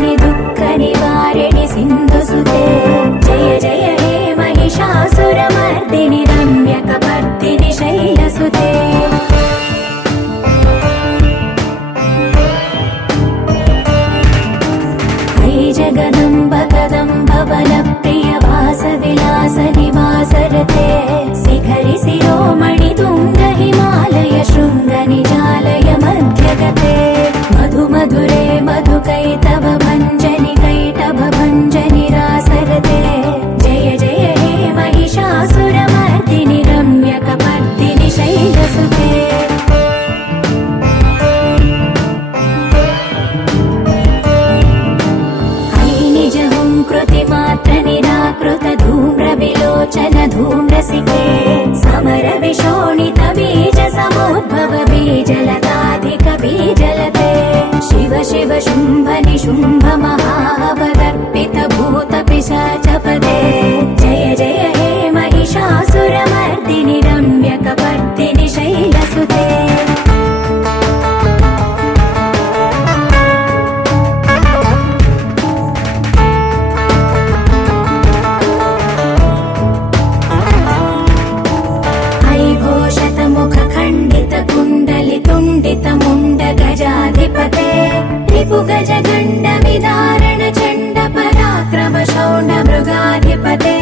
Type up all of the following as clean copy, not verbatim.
नाशिनि दुःख निवारिणि सिन्धुसुते जय जय हे महिषासुरमर्दिनि रम्यकपर्दिनि शैलसुते जगदम्ब कदम्ब बलप्रिय वासविलास निवासरते शिखरि शिरोमणि तुङ्ग हिमालय शृङ्ग निजालय मध्यगते मधु मधुरे मधुकैटभ भञ्जनि कैटभ भञ्जनि रासरते जय जय हे महिषासुरमर्दिनि रम्यकपर्दिनि शैलसुते कृतिमात्र निराकृत धूम्र विलोचन धूम्रसिके समर विशोणित बीज समुद्भव बीजलताधिक बीजलते शिव शिव शुम्भ निशुम्भ महावदर्पित भूत पिशाचपदे जय जय हे महिषासुरमर्दिनि रम्यकपर्दिनि शैलसुते मुण्ड गजाधिपते रिपु गज गण्ड विदारण चण्ड पराक्रम शौण्ड मृगाधिपते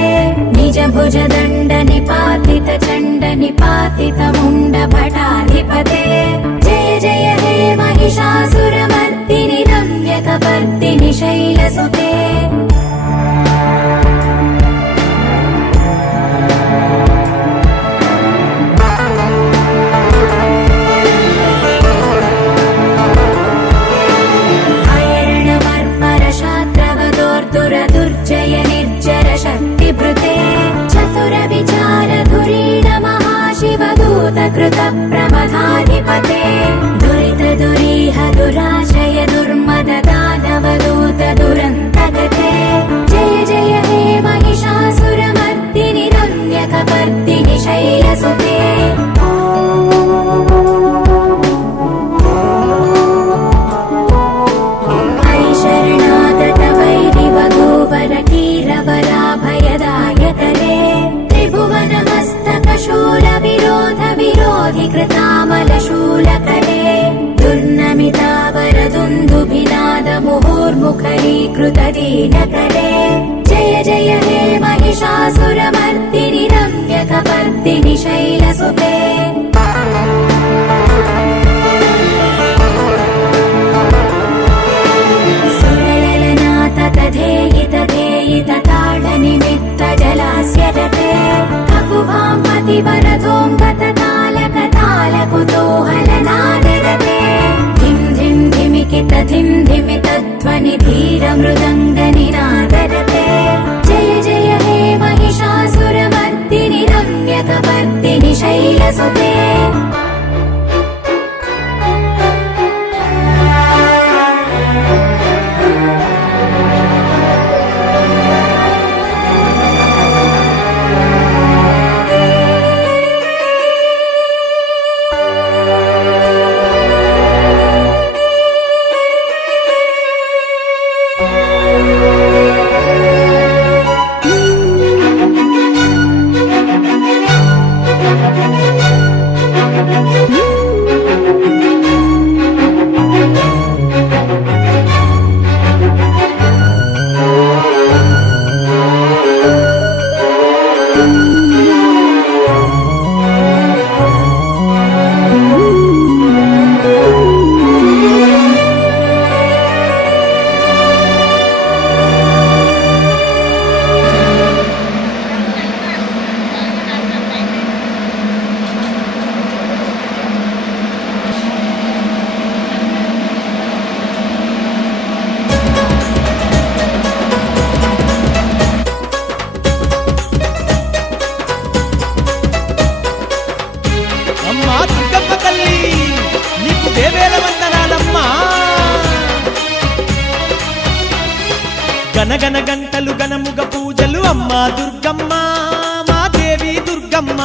निज भुज दण्ड निपातित चण्ड निपातित मुण्ड भटाधिपते जय जय हे महिषासुरमर्दिनि रम्यकपर्दिनि शैलसुते दुर्जय निर्जर शक्तिभृते चतुर विचार धुरीण महाशिवदूत कृत प्रमथाधिपते दुरित दुरीह दुराशय दुर्मद दानवदूत दुरन्तगते जय जय हे महिषासुरमर्दिनि रम्यकपर्दिनि शैलसुते कीरवराभयदायकरे त्रिभुवनमस्तकशूल विरोध विरोधि कृतामलशूलकरे दुर्नमितावरदुन्दुभिनाद मुहुर्मुखरीकृत दीनकरे जय जय हे महिषासुरमर्दिनि रम्यकपर्दिनि शैलसुते तथेयित धेयित ताडनिमित्त जलास्यरते ककुभां पतिवरदोऽम्बत तालक तालकुतूहलनादरते धिं धिं धिमिकित धिं धिमित ध्वनि धीर मृदङ्गनिनादरते जय जय हे महिषासुरमर्दिनि रम्यकपर्दिनि शैलसुते గనగన గంటలు గనముగ పూజలు అమ్మా దుర్గమ్మ మా దేవి దుర్గమ్మ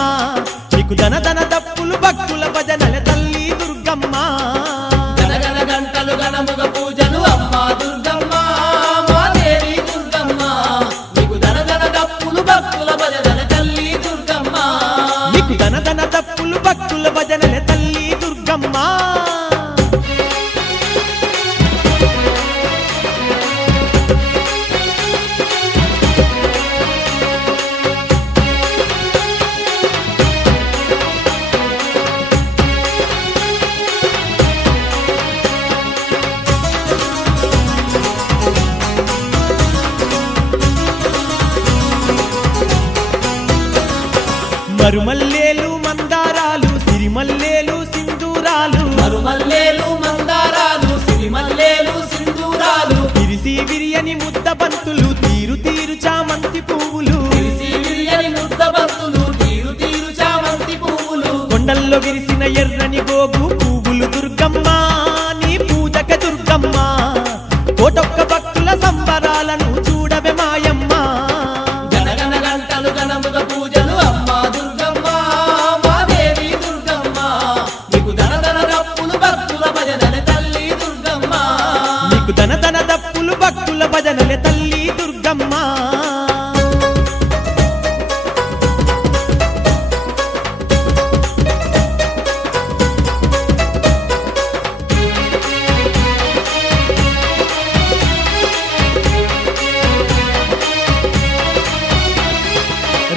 నీకు దన దన దప్పులు భక్తుల భజనల తల్లి దుర్గమ్మ గనగన గంటలు గనముగ పూజలు అమ్మా దుర్గమ్మ మరుమల్లేలు మందారాలు సిరిమల్లేలు సింధూరాలు మరుమల్లేలు మందారాలు సిరిమల్లేలు సింధూరాలు విరిసి విరియని ముద్ద బంతులు తీరు తీరు చామంతి పువ్వులు విరిసి విరియని ముద్ద బంతులు తీరు తీరు చామంతి పువ్వులు కొండల్లో విరిసిన ఎర్రని గోగు పువ్వులు దుర్గమ్మ నీ పూజక దుర్గమ్మ కోటొక్క భక్తుల సంబరాలను చూడవే మాయమ్మ గణగణ గంటలు గణముగ పూజలు అమ్మా దుర్గమ్మ మా దేవి దుర్గమ్మ నీకు ధనధన రప్పులు భక్తుల భజనల తల్లి దుర్గమ్మ నీకు ధన ధన దప్పులు భక్తుల భజనలే తల్లి దుర్గమ్మ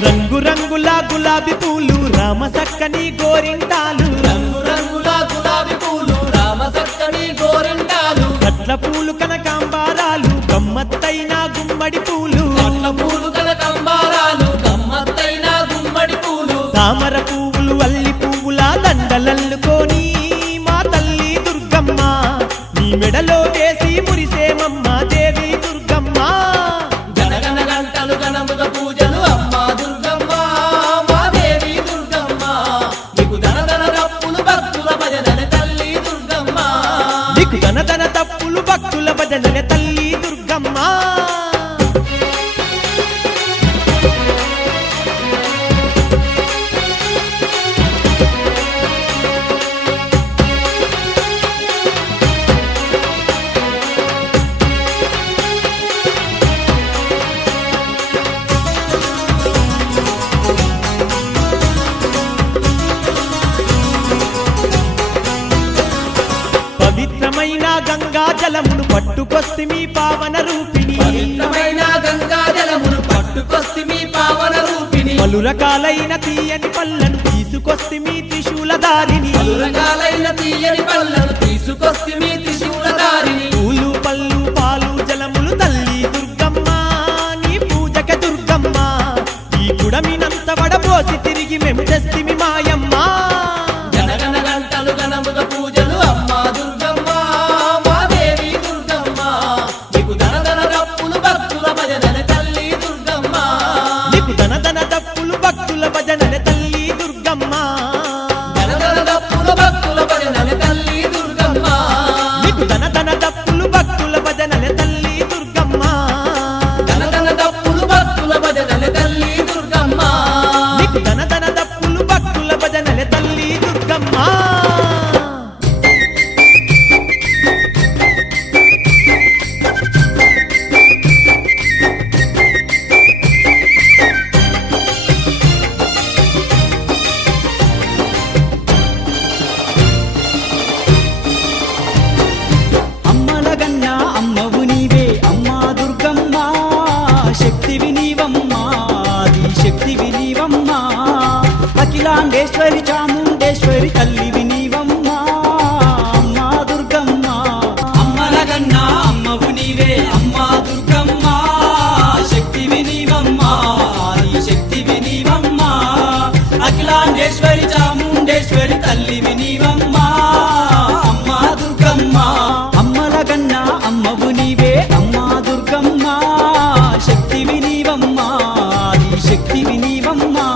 రంగు రంగుల గులాబీ పూలు రామ సక్కని గోరింటాలు రంగు రంగుల గులాబీ పూలు రామ సక్కని గోరింటాలు కట్ల పూలు కనకాంబారాలు గమ్మత్తైన గుమ్మడి పూలు కట్ల పూలు కనకంబారాలు గమ్మత్తైన గుమ్మడి పూలు తామర పువ్వులు అల్లి పువ్వుల దండలల్లుకొని మా తల్లి దుర్గమ్మ నీ మెడలో వేసి మురిసేమమ్మ దేవి దుర్గమ్మ గణగణ గంటలు గణముగ పూజలు అమ్మా దుర్గమ్మ మా దేవి దుర్గమ్మ నీకు ధనధన రప్పులు భక్తుల భజనల తల్లి దుర్గమ్మ నీకు ధన ధన తప్పులు భక్తుల భజనలే తల్లి దుర్గమ్మ పవిత్రమైన గంగా జలమును పట్టుకొస్తిమి పావన రూపిణి పవిత్రమైన గంగా జలమును పట్టుకొస్తిమి పావన రూపిణి పలు రకాలైన తీయని పళ్ళను తీసుకొస్తిమి త్రిశూలధారిని పలు రకాలైన తీయని పళ్ళను తీసుకొస్తిమి త్రిశూలధారిని పూలు పళ్ళు పాలు జలములు తల్లి దుర్గమ్మ నీ పూజక దుర్గమ్మ ఈ కుడమినంత వడపోసి తిరిగి మేము తెస్తిమి మాయమ్మ గణగణ గంటలు గణముగ పూజలు అమ్మా దుర్గమ్మ మా దేవి దుర్గమ్మ నీకు ధనధన రప్పులు భక్తుల భజనల తల్లి దుర్గమ్మ నీకు ధన ధన దప్పులు భక్తుల భజనలే తల్లి దుర్గమ్మ ధనధన రప్పులు భక్తుల భజనల తల్లి దుర్గమ్మ నీకు ధన ధన దప్పులు భక్తుల భజనలే తల్లి దుర్గమ్మ ధనధన రప్పులు భక్తుల భజనల తల్లి దుర్గమ్మ నీకు ధన ధన దప్పులు భక్తుల భజనలే తల్లి దుర్గమ్మ అమ్మల గన్నా అమ్మవు నీవే అమ్మా దుర్గమ్మ శక్తివి నీవమ్మా ఆది శక్తివి నీవమ్మా అఖిలాండేశ్వరి చాముండేశ్వరి తల్లివి నీవమ్మా అమ్మా దుర్గమ్మ అమ్మల గన్నా అమ్మవు నీవే అమ్మా దుర్గమ్మ శక్తివి నీవమ్మా ఆది శక్తివి నీవమ్మా అఖిలాండేశ్వరి చాముండేశ్వరి తల్లివి నీవమ్మా అమ్మా దుర్గమ్మ అమ్మల గన్నా అమ్మవు నీవే అమ్మా దుర్గమ్మ శక్తివి నీవమ్మా ఆది శక్తివి నీవమ్మా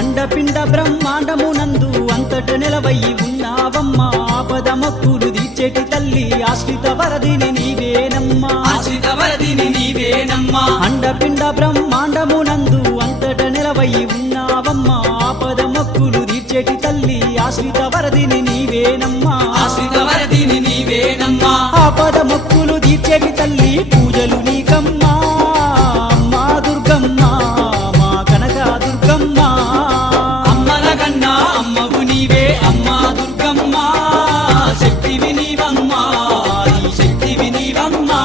అండపిండ బ్రహ్మాండమునందు అంతట నిలవయి ఉన్నావమ్మా ఆపద మొక్కులు తీర్చేటి తల్లి ఆశ్రిత వరదిని నీవేనమ్మా ఆశ్రిత వరదిని నీవేనమ్మా అండపిండ బ్రహ్మాండమునందు అంతట నిలవయి ఉన్నావమ్మా ఆపద మొక్కులు తీర్చేటి తల్లి ఆశ్రిత వరదిని నీవేనమ్మా ఆశ్రిత వరదిని నీవేనమ్మా ఆపద మొక్కులు తీర్చేటి తల్లి పూజలు నీకమ్మా అమ్మా దుర్గమ్మ మా కనక దుర్గమ్మ అమ్మల కన్నా అమ్మవు నీవే అమ్మా దుర్గమ్మ శక్తివి నీవమ్మా ఈ శక్తివి నీవమ్మా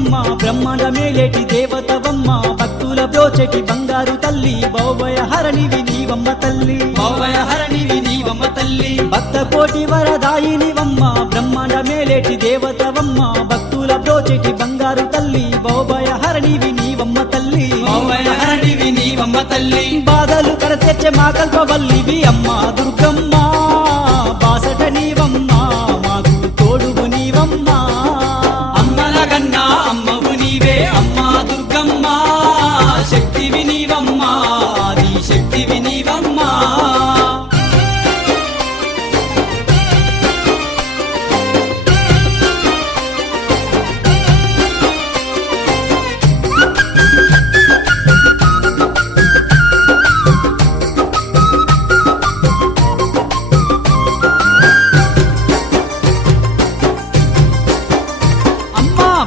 నీవమ్మ బ్రహ్మాండ మేలేటి దేవతవమ్మ భక్తుల బ్రోచెటి బంగారు తల్లి భవభయహరణివి నీవమ్మ తల్లి భవభయహరణివి నీవమ్మ తల్లి భక్త కోటి వరదాయినివమ్మ బ్రహ్మాండ మేలేటి దేవతవమ్మ భక్తుల బ్రోచెటి బంగారు తల్లి భవభయహరణివి నీవమ్మ తల్లి భవభయహరణివి నీవమ్మ తల్లి బాధలు కడతెచ్చే మా కల్పవల్లివి అమ్మ దుర్గమ్మ బాసట నీవమ్మ మాకు తోడువు నీవమ్మ అమ్మల గన్నా అమ్మవు నీవే అమ్మా దుర్గమ్మ శక్తివి నీవమ్మ ఆది శక్తివి నీవమ్మ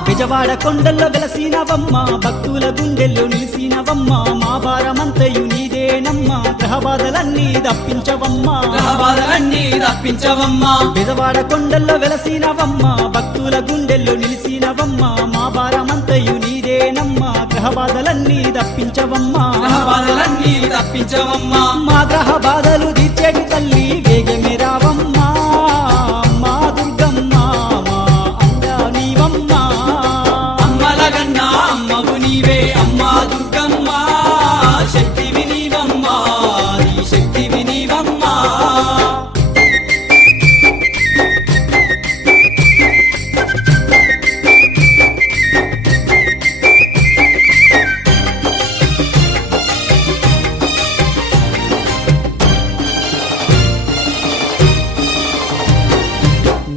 బెజవాడ కొండల్లో వెలసినవమ్మ భక్తుల గుండెల్లో నిలిసినవమ్మ మా భారమంతయు నీదేనమ్మ గ్రహ బాధలన్నీ తప్పించవమ్మ బాధలన్నీ తప్పించవమ్మ బెజవాడ కొండల్లో వెలసినవమ్మ భక్తుల గుండెల్లో నిలిసినవమ్మ మా భారమంతయు నీదేనమ్మ గ్రహ బాధలన్నీ తప్పించవమ్మ బాధలన్నీ తప్పించవమ్మ మా గ్రహ బాధలు తీర్చేటి తల్లి వేగమే రావమ్మ మా దుర్గమ్మ మా అండా నీవమ్మ అమ్మల గన్నా అమ్మవు నీవే అమ్మా దుర్గమ్మ శక్తివి నీవమ్మ ఆది శక్తివి నీవమ్మ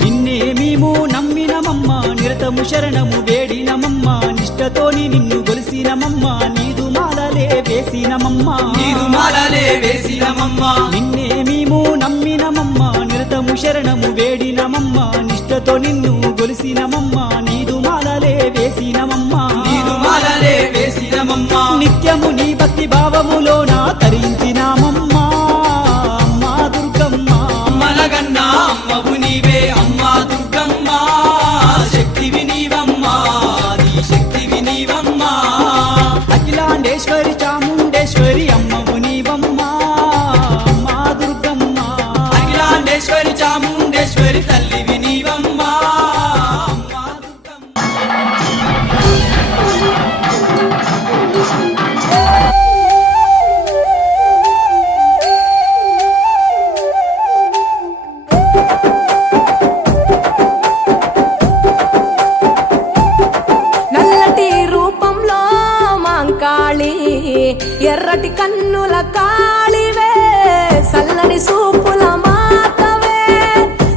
నిన్నే మేము నమ్మినమమ్మ నిరతము శరణము వేడినమమ్మ నిష్టతోని నిన్ను గొలిసినమమ్మ నీదు మాలలే వేసినమమ్మ నీదు మాలలే వేసినమమ్మ నిన్నే మేము నమ్మినమమ్మ నిరతము శరణము వేడినమమ్మ నిష్టతో నిన్ను గొలిసినమమ్మ నీదు మాలలే వేసినమమ్మ నీదు మాలలే వేసినమమ్మ నిత్యము నీ భక్తి భావములోన తరించినామమ్మ మా దుర్గమ్మ అమ్మల గన్నా అమ్మవు నీవే అమ్మా దుర్గమ్మ శక్తివి నీవమ్మ ఆది శక్తివి నీవమ్మ అఖిలాండేశ్వరి చాముండేశ్వరి అమ్మవు నీవమ్మ మా దుర్గమ్మ అఖిలాండేశ్వరి చాముండేశ్వరి తల్లివి నీవమ్మ అమ్మా దుర్గమ్మ నల్లటి రూపంలో మాంకాళి ఎర్రటి కన్నుల కాళివే సల్లని సూపుల మాతవే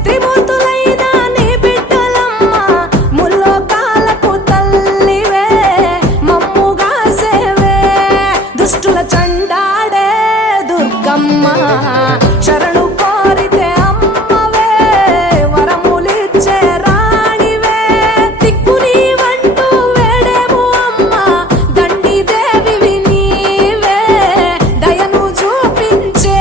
త్రిమూర్తులైన నీ బిడ్డలమ్మ ముల్లోకాలకు తల్లివే మమ్ముగా సేవే దుష్టుల చండాడే దుర్గమ్మ శరణు కోరితే అమ్మవే వరములిచ్చే రాణివే దిక్కు నీవంటూ వేడేము అమ్మ దండి దేవివి నీవే దయను చూపించే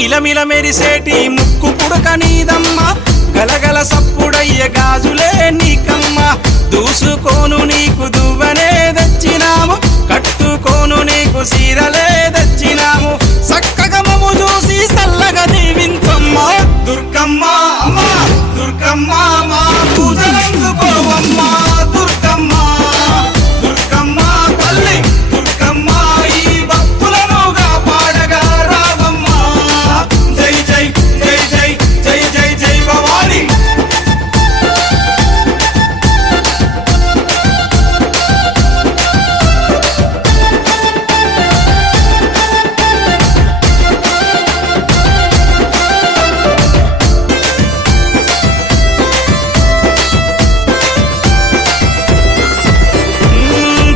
మిలమిల మెరిసేటి ముక్కు పుడక నీదమ్మ గలగల సప్పుడయ్య గాజులే నీకమ్మ దూసుకోను నీకు దువ్వనే తెచ్చినాము కట్టుకోను నీకు సీరలే తెచ్చినాము సక్కగా మమ్ము చూసి సల్లగా దీవించమ్మ దుర్గమ్మ అమ్మ దుర్గమ్మ మా పూజలందుకోవమ్మ దుర్గమ్మ దుర్గమ్మ తల్లి దుర్గమ్మ ఈ భక్తులను కాపాడగా రావమ్మ జై జై జై జై జై జై జై భవాని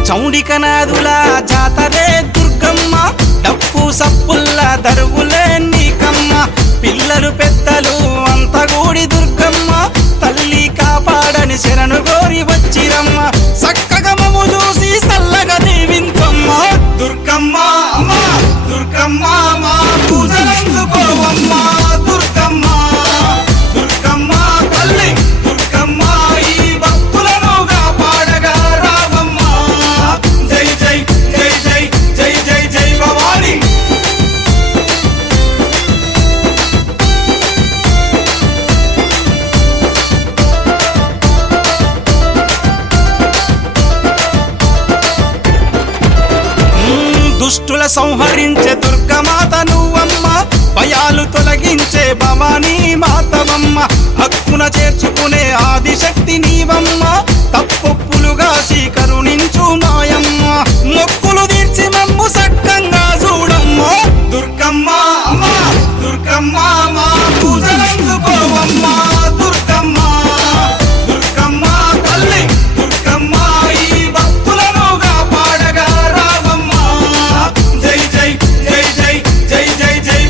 చౌడికనాదుల జాతరే దుర్గమ్మ డప్పు సప్పుల్ల దరువులే నీకమ్మ పిల్లలు పెద్దలు అంత గూడి దుర్గమ్మ తల్లి కాపాడని శరణు గోరి వచ్చిరమ్మ సక్కగా మమ్ము చూసి సల్లగా దీవించమ్మ దుర్గమ్మ అమ్మ దుర్గమ్మ మా పూజలందుకోవమ్మ దుర్గమ్మ దుర్గమ్మ తల్లి దుర్గమ్మ ఈ భక్తులను కాపాడగా రావమ్మ జై జై జై జై జై జై జై భవాని దుష్టుల సంహరించే దుర్గమాత నువ్వమ్మ భయాలు తొలగించే భవానీ మాతవమ్మ హక్కున చేర్చుకునే ఆదిశక్తి నీవమ్మ తప్పొప్పులుగా కరుణించు మాయమ్మ మొక్కులు తీర్చి మమ్ము సక్కంగా చూడమ్మ దుర్గమ్మ అమ్మ దుర్గమ్మ మా పూజలందుకోవమ్మ దుర్గమ్మ దుర్గమ్మ తల్లి దుర్గమ్మ ఈ భక్తులను కాపాడగా రావమ్మ జై జై జై జై జై జై జై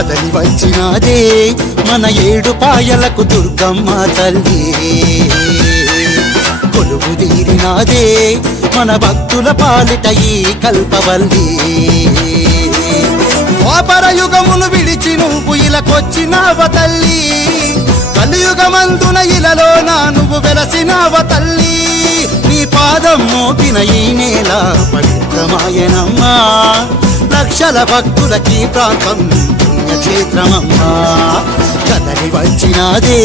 కదలి వచ్చినాదే మన ఏడు పాయలకు దుర్గమ్మ తల్లి కొలువు తీరినాదే మన భక్తుల పాలిట ఈ కల్పవల్లి ద్వాపర యుగమును విడిచి నువ్వు ఇలకొచ్చినావ తల్లి కలియుగమందున ఇలలోన నువ్వు వెలసినావ తల్లి నీ పాదం మోపిన ఈ నేల పవిత్రమాయనమ్మా లక్షల భక్తులకి ప్రాంతం పుణ్యక్షేత్రమమ్మా కదలి వచ్చినాదే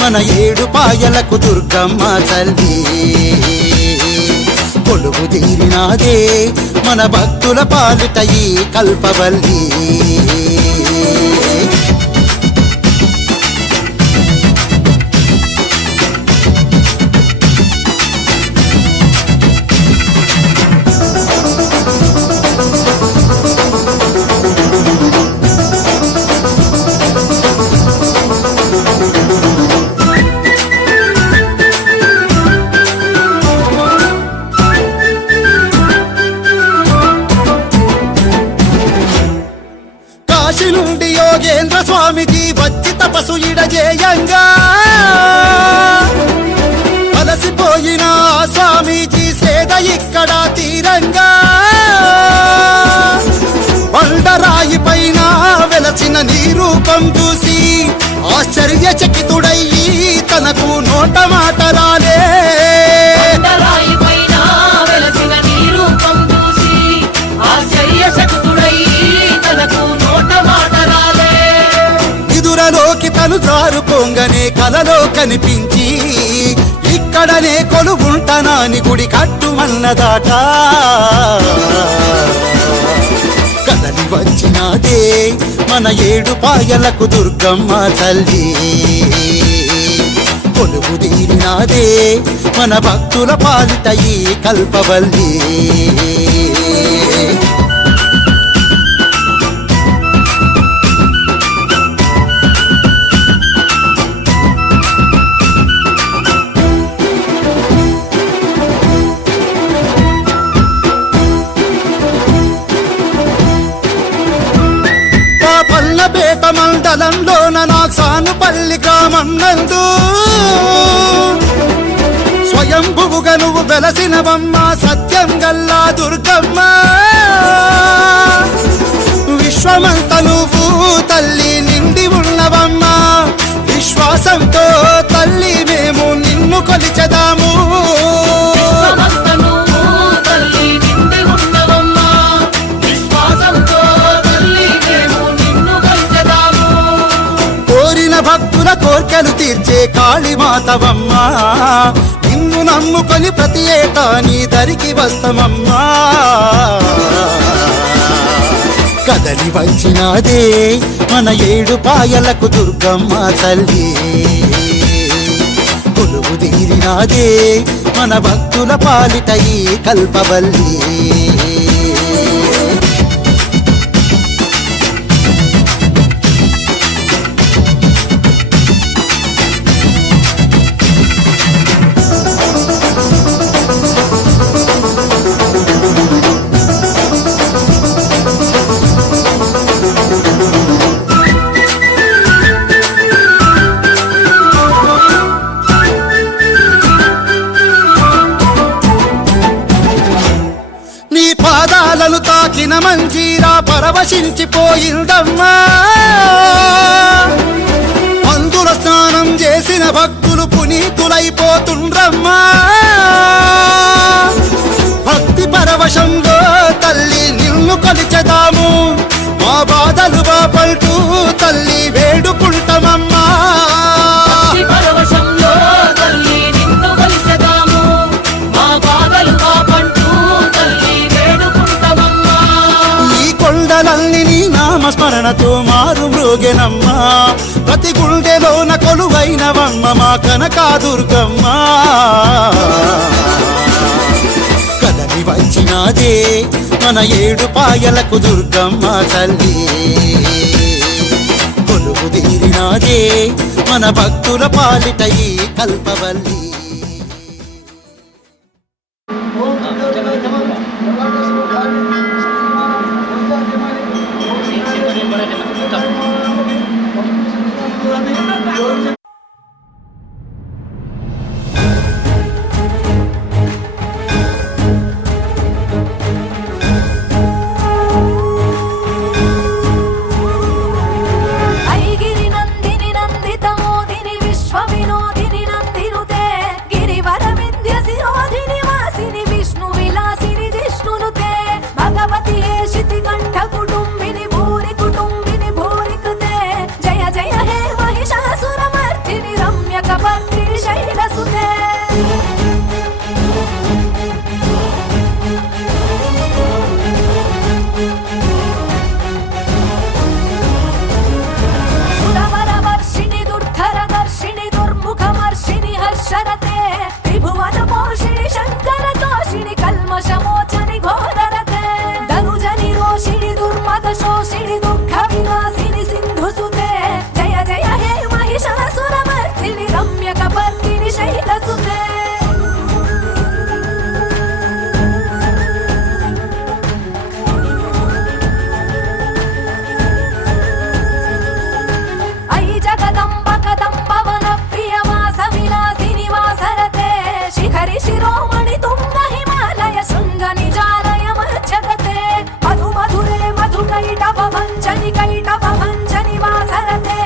మన ఏడు పాయలకు దుర్గమ్మ తల్లి కొలువు తీరినాదే మన భక్తుల పాలిట ఈ కల్పవల్లి కాశీ నుండి యోగేంద్ర స్వామికి వచ్చి తపసు ఇడజేయంగా అలసిపోయిన స్వామీజీ సేద ఇక్కడ తీరంగా బండరాయి పైన వెలసిన నీ రూపం చూసి ఆశ్చర్యచకితుడయ్యి తనకు నోట మాట రాలే రాయి పైన వెలసిన నీ రూపం చూసి ఆశ్చర్యచకితుడయ్యి తనకు నోట మాట రాలే నిదురలోకి తను జారుకోంగనే కలలో కనిపించి ఇక్కడనే కొలువుంటనాని గుడి కట్టుమన్నదాట కదలి వచ్చినాదే మన ఏడు పాయలకు దుర్గమ్మ తల్లి కొలువు తీరినాదే మన భక్తుల పాలిట ఈ కల్పవల్లి పల్లపేట మండలంలోన నాక్సానుపల్లి గ్రామం నందు స్వయంభువుగా నువ్వు వెలసినవమ్మ సత్యం గల్లా దుర్గమ్మ విశ్వమంత నువ్వు తల్లి నిండి ఉన్నవమ్మ విశ్వాసంతో తల్లి మేము నిన్ను కొలిచెదాము భక్తుల కోర్కెలు తీర్చే కాళీమాతవమ్మా నిన్ను నమ్ముకొని ప్రతి ఏటా నీ దరికి వస్తమమ్మా కదలి వచ్చినాదే మన ఏడు పాయలకు దుర్గమ్మ తల్లి కొలువు తీరినాదే మన భక్తుల పాలిట ఈ కల్పవల్లి పాదాలను తాకిన మంజీరా పరవశించిపోయిందమ్మా అందుల స్నానం చేసిన భక్తులు పునీతులైపోతుండ్రమ్మా భక్తి పరవశంలో తల్లి నిన్ను కొలిచెదాము మా బాధలు బాపల్టూ తల్లి వేడుకుంటామమ్మా నీ నామస్మరణతో మారు మ్రోగెనమ్మా ప్రతి గుండెలోన కొలువైనవమ్మ మా కనకా దుర్గమ్మ కదలి వచ్చినాదే మన ఏడు పాయలకు దుర్గమ్మ తల్లి కొలువు తీరినాదే మన భక్తుల పాలిట ఈ కల్పవల్లి Gracias. ఐగిరి నందిని నందిత మోదిని విశ్వ వినోదిని నందినుతే గిరివర విద్య శిరోధిని వాసిని విష్ణు విలాసిని జిష్ణునుతే భగవతి హేషితి కంఠ కుటుంబిని భూరి కుటుంబిని భూరి కృతే జయ జయ హే మహిషాసురమర్దిని రమ్య కపర్దిని శైలసుతే సురవరవర్షిణి దుర్ధరదర్శిని దుర్ముఖమర్షిణి హర్షరతే త్రిభువన పోషిణి శంకర తోషిణి కల్మషమోచని ఘోరరతే ధనుజని రోషిణి దుర్మద శోషిణి దుఃఖ వినాశిని సింధుసుతే జయ జయ హే మహిషాసురమర్దిని రమ్య కపర్దిని శైలసుతే ఐ జగదంబ కదంబ వన ప్రియవాస విలాసిని వాసరతే శిఖరి శిరోమణి తుంగ హిమాలయ శృంగ నిజాలయ మధ్యగతే మధు మధురే మధు కైటవ భంజని వాసరతే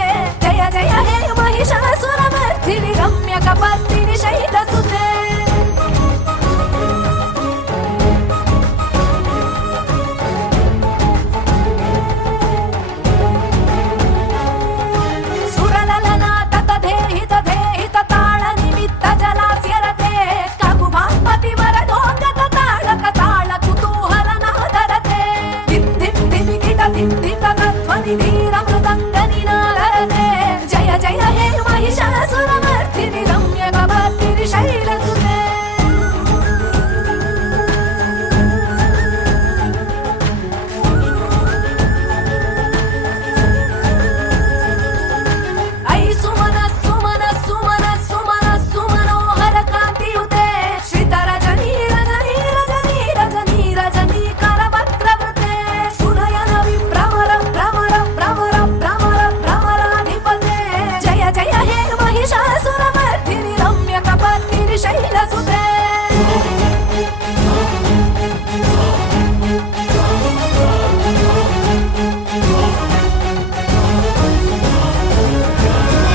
జయ జయ హే మహిషాసురమర్దిని రమ్య కపర్దిని శైలసుతే సురలలనా తత దేహిత దేహిత తాళ నిమిత్త జలాస్యరతే కగుభాపతి వరదోగత తాళక తాళ కుతూహల నాదరతే దిం దిం దిమికిట దిం దిం తత్వని ధీర మృదంగ నినాదరతే జయ జయ హే మహిషాసురమర్దిని రమ్య కపర్దిని శైలసుతే ఐ సుమన సుమన సుమన సుమన సుమనోహర కాంతియుతే శ్రీధర జనీర జనీర జనీర జనీర జనీకర వక్రవృతే సునయన విభ్రమర భ్రమర భ్రమర భ్రమర భ్రమరాధిపతే జయ జయ హే మహిషాసురమర్దిని రమ్య కపర్దిని శైలసుతే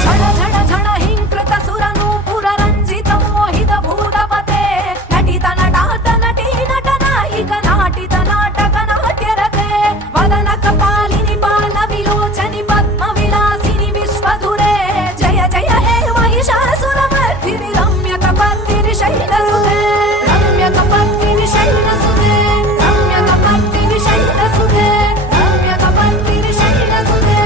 ఝణ ఝణ ఝణ హింకృత సురనూపుర రంజిత మోహిత భూతపతే నటిత నటాత నటీ నట నాయిక నాటిత నాటక నాట్యరతే వదన కపాలిని బాల విలోచని పద్మ విలాసిని విశ్వధురే జయ జయ హే మహిషాసురమర్దిని రమ్య కపర్దిని శైలసుతే రమ్య కపర్దిని శైలసుతే రమ్య కపర్దిని శైలసుతే రమ్య కపర్దిని శైలసుతే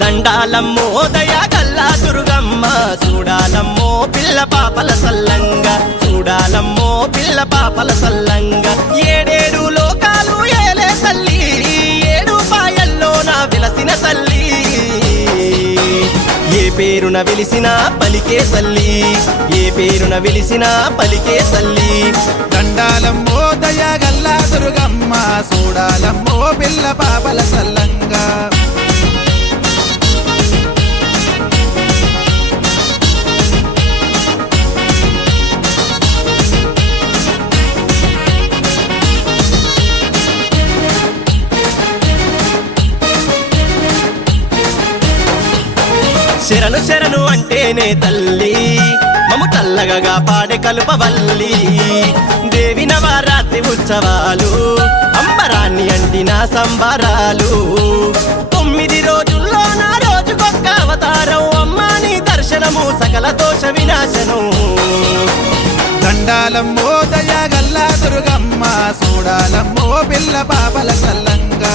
దండాలమ్మో దయా గల్లా దుర్గమ్మ చూడాలమ్మో పిల్ల పాపల సల్లంగా చూడాలమ్మో పిల్ల పాపల సల్లంగా ఏడేడు లోకాలు ఏలే తల్లి ఏడు పాయల్లో నా విలసిన తల్లి ఏ పేరున వెలిసిన పలికే తల్లి ఏ పేరున వెలిసిన పలికే తల్లి దండాలమ్మో దయగల్లా దుర్గమ్మ చూడాలమ్మో పిల్ల పాపల సల్లంగా శరణు శరణు అంటేనే తల్లి మము చల్లగా పాడే కలుపవల్లి దేవి నవరాత్రి ఉత్సవాలు అంబరాన్ని అంటిన సంబరాలు 9 రోజుల్లో నా రోజుకొక్క అవతారం అమ్మా నీ దర్శనము సకల దోష వినాశనం దండాలమ్మో దయగల్లా దుర్గమ్మ చూడాలమ్మో పిల్ల పాపల సల్లంగా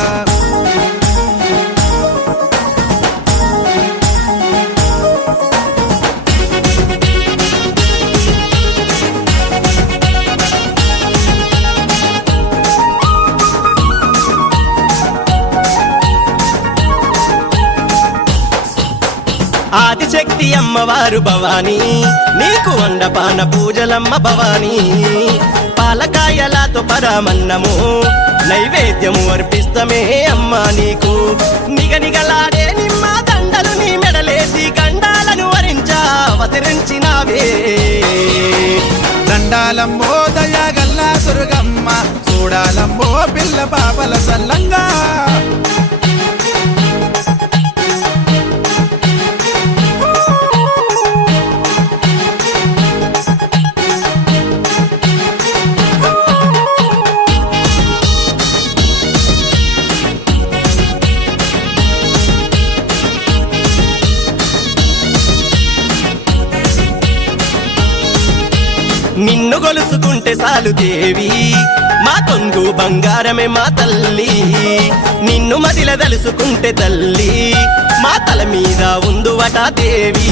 ఆదిశక్తి అమ్మవారు భవానీ నీకు వండపాన పూజలమ్మ భవానీ పాలకాయలతో పరమన్నము నైవేద్యము అర్పిస్తమే అమ్మా నీకు నిగనిగలాడే నిమ్మ దండలు నీ మెడలేసి గండాలను వరించా అవతరించినావే దండాలమ్మో దయగల్లా దుర్గమ్మ చూడాలమ్మో పిల్ల పాపల సల్లంగా నిన్ను గొలుసుకుంటే సాలు దేవి మా కొంగు బంగారమే మా తల్లి నిన్ను మదిల దలుసుకుంటే తల్లి మా తల మీద ఉందువట దేవి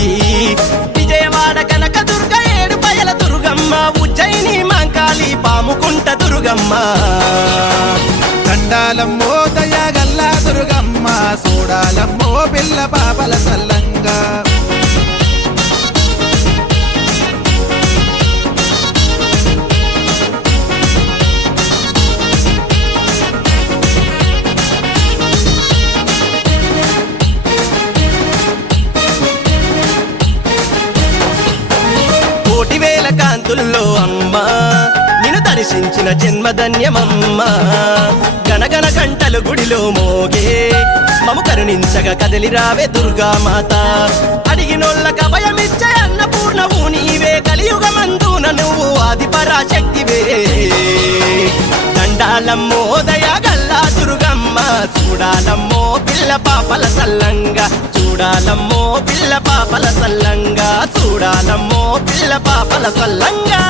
విజయవాడ కనక దుర్గ ఏడుపయల దుర్గమ్మ ఉజ్జయిని మాంకాళి పాముకుంట దుర్గమ్మ దండాలమ్మో దయగల్లా దుర్గమ్మ చూడాలమ్మో పిల్ల పాపల సల్లంగా కోటివేల కాంతుల్లో అమ్మా నిన్ను దర్శించిన జన్మధన్యమమ్మా గణగణ గంటలు గుడిలో మోగే మము కరుణించగా కదిలి రావే దుర్గామాత అడిగినోళ్ళక భయమిచ్చే అన్నపూర్ణవు నీవే కలియుగమందున నువ్వు ఆది పరాశక్తివే దండాలమ్మో దయగల్లా దుర్గమ్మ చూడాలమ్మో పిల్ల పాపల సల్లంగా చూడాలమ్మో పిల్ల పాపల సల్లంగా చూడాలమ్మో పిల్ల పాపల సల్లంగా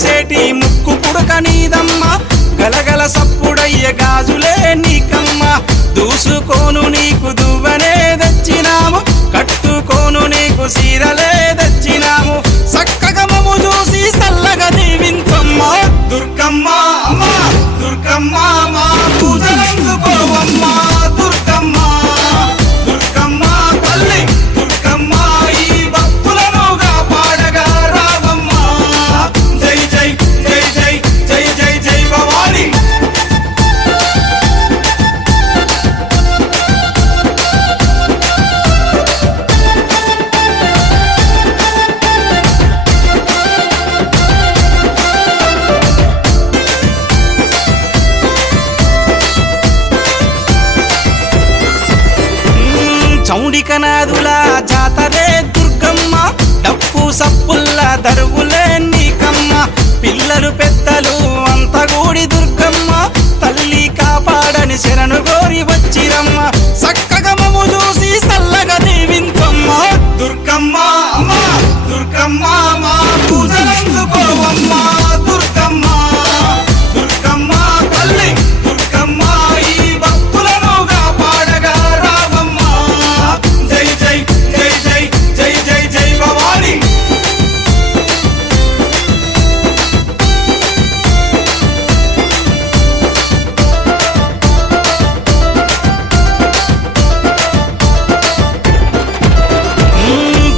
మెరిసేటి ముక్కు పుడక నీదమ్మ గలగల సప్పుడయ్య గాజులే నీకమ్మ దూసుకోను నీకు దువ్వనే తెచ్చినాము కట్టుకోను నీకు సీరలే తెచ్చినాము చక్కగా మము చూసి సల్లగా దీవించమ్మ దుర్గమ్మ అమ్మ దుర్గమ్మ మా పూజలందుకోవమ్మ దుర్గమ్మ దుర్గమ్మ తల్లి దుర్గమ్మ ఈ భక్తులనుగా పాడగా రావమ్మ జై జై జై జై జై జై జై భవాని చౌడికనాదుల జాతరే దుర్గమ్మ డప్పు సప్పుల్ల దరువులే నీకమ్మ పిల్లలు పెద్దలు అంతగూడి దుర్గమ్మ తల్లి కాపాడని శరణు గోరి వచ్చిరమ్మ చక్కగా మము చూసి సల్లగా దీవించమ్మ దుర్గమ్మ అమ్మ దుర్గమ్మ మా పూజలందుకోవమ్మ దుర్గమ్మ దుర్గమ్మ తల్లి దుర్గమ్మ ఈ భక్తులనుగా పాడగా రావమ్మ జై జై జై జై జై జై జై భవాని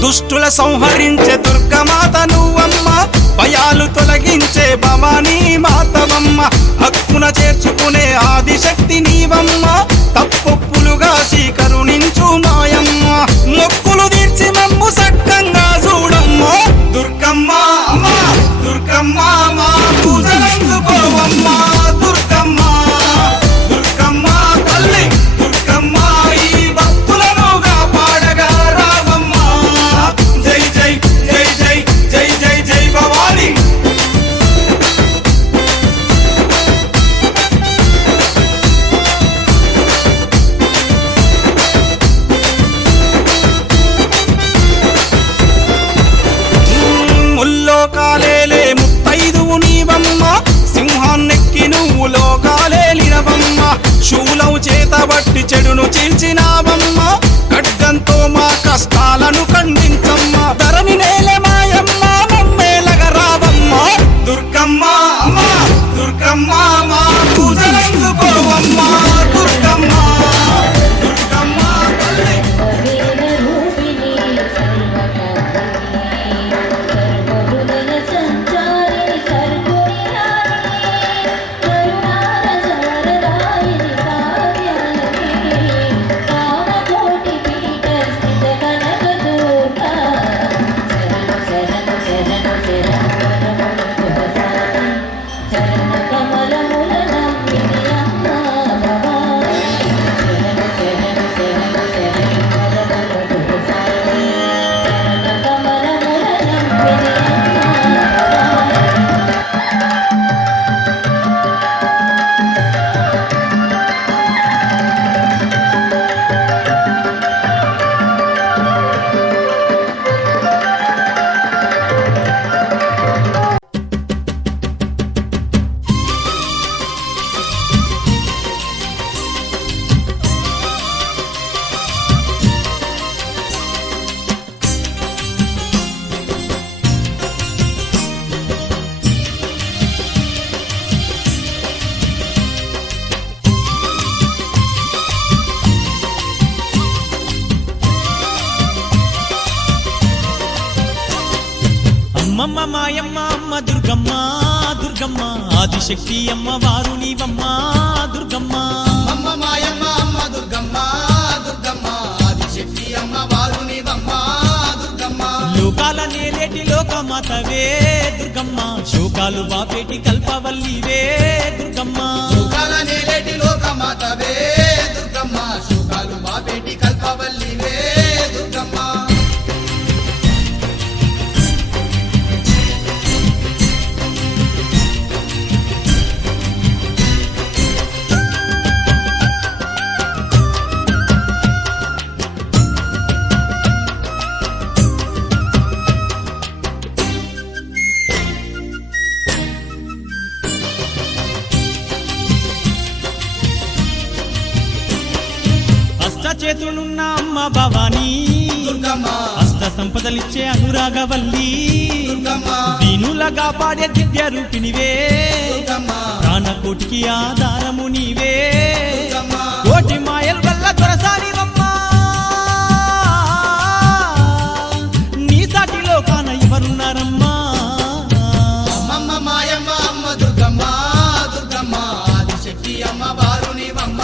దుష్టుల సంహరించే దుర్గమాత నువ్వమ్మ భయాలు తొలగించే భవానీ మాతవమ్మ హక్కున చేర్చుకునే ఆదిశక్తి నీవమ్మ తప్పొప్పులుగా కరుణించు మాయమ్మ మొక్కులు తీర్చి మమ్ము సక్కంగా చూడమ్మ దుర్గమ్మ అమ్మ దుర్గమ్మ మా పూజలందుకోవమ్మ దుర్గమ్మ దుర్గమ్మ తల్లి దుర్గమ్మ ఈ భక్తులనుగా పాడగా రావమ్మ జై జై జై జై జై జై జై భవాని ముల్లోకాలేలే ముత్తైదువు నీవమ్మ సింహాన్నెక్కి నువ్వు లోకాలేలినవమ్మ శూలం చేతబట్టి చెడును చీల్చినావమ్మ ఖడ్గంతో మా కష్టాలను ఖండించమ్మ ధరణి నేల మాయమ్మ మమ్మేలగ రావమ్మ దుర్గమ్మ అమ్మ దుర్గమ్మ మా పూజలందుకోవమ్మ దుర్గమ్మ దుర్గమ్మ తల్లి అమ్మమ్మ మాయమ్మ అమ్మ దుర్గమ్మ దుర్గమ్మ ఆదిశక్తి అమ్మ వారు నీవమ్మ దుర్గమ్మ అమ్మ మాయమ్మ అమ్మ దుర్గమ్మ దుర్గమ్మ ఆదిశక్తి అమ్మ వారు నీవమ్మ దుర్గమ్మ లోకాల నేలేటి లోకమాతవే దుర్గమ్మ శోకాలు బాపేటి కల్పవల్లివే దుర్గమ్మ శోకాల నేలేటి లోకమాతవే దుర్గమ్మ శోకాలు బాపేటి కల్పవల్లివే దుర్గమ్మ చేతులున్న అమ్మ భవానీ దుర్గమ్మ అష్ట సంపదలిచ్చే అనురాగవల్లి దుర్గమ్మ దీనులగా పాడే దివ్య రూపినివే దుర్గమ్మ ప్రాణకోటికి ఆధారము నీవే దుర్గమ్మ కోటి మాయల వల్ల దొరసానివమ్మా నీ సాటిలో కాన ఎవరున్నారమ్మా అమ్మమ్మ మాయమ్మ అమ్మ దుర్గమ్మ దుర్గమ్మ ఆదిశక్తి అమ్మ వారునివమ్మ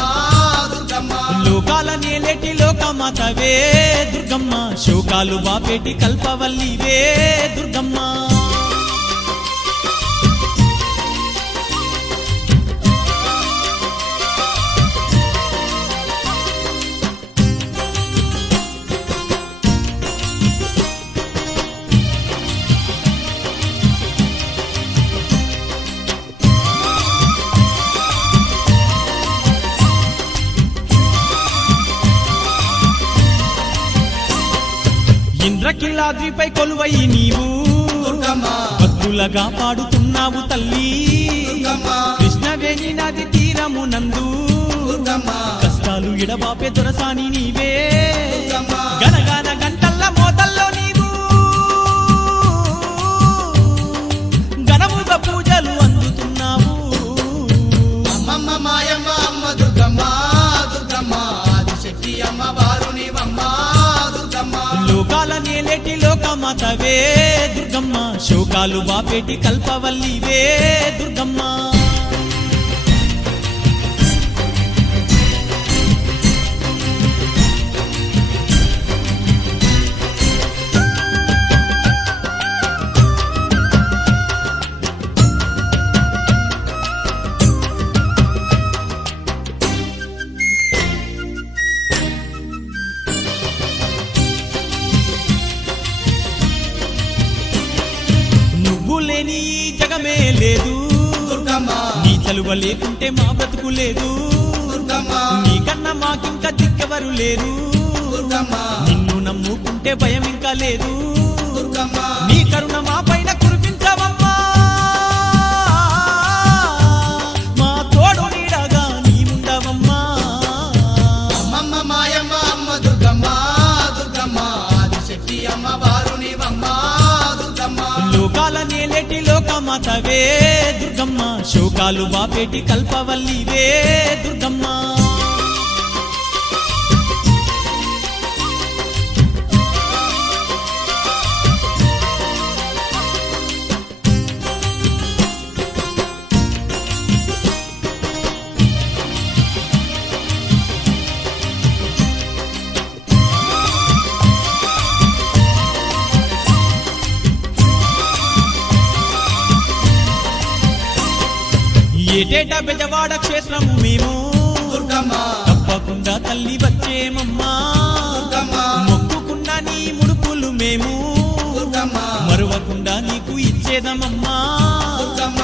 దుర్గమ్మ లోకాల నేలేటి లోకమాతవే దుర్గమ్మ శోకాలు బాపేటి కల్పవల్లివే దుర్గమ్మ ఇంద్రకిలాద్రిపై కొలువై నీవు దుర్గమ్మ భక్తులగా పాడుతున్నావు తల్లి దుర్గమ్మ కృష్ణవేణి నది తీరమునందు దుర్గమ్మ కష్టాలు ఎడబాపే దొరసాని నీవే దుర్గమ్మ గనగాన గంటల్ల మోతల్లో నీవు ఘనముగా పూజలు అందుతున్నావు అమ్మమ్మ మాయమ్మ అమ్మ దుర్గమ్మ దుర్గమ్మ ఆదిశక్తి అమ్మ వారునివమ్మ దుర్గమ్మ లోకాల నేలేటి లోకమాతవే దుర్గమ్మ శోకాలు బాపేటి కల్పవల్లివే దుర్గమ్మ నువ్వు లేని ఈ జగమే లేదు దుర్గమ్మ నీ చలువ లేకుంటే మా బ్రతుకు లేదు దుర్గమ్మ నీకన్నా మాకింకా దిక్కెవరు లేరు దుర్గమ్మ నిన్ను నమ్ముకుంటే భయం ఇంకా లేదు దుర్గమ్మ నీ కరుణ మా పైన కురిపించవమ్మా మా తోడు నీడగా నీవుండవమ్మా అమ్మమ్మ మాయమ్మ అమ్మ దుర్గమ్మ దుర్గమ్మ ఆదిశక్తి అమ్మ వారునివమ్మ దుర్గమ్మ లోకాల నేలేటి లోకమాతవే దుర్గమ్మ శోకాలు బాపేటి కల్పవల్లివే దుర్గమ్మ ఏటేటా బెజవాడ క్షేత్రము మేము దుర్గమ్మ తప్పకుండా తల్లి వచ్చేమమ్మా దుర్గమ్మ మొక్కుకున్న నీ ముడుపులు మేము దుర్గమ్మ మరువకుండా నీకు ఇచ్చేదమమ్మా దుర్గమ్మ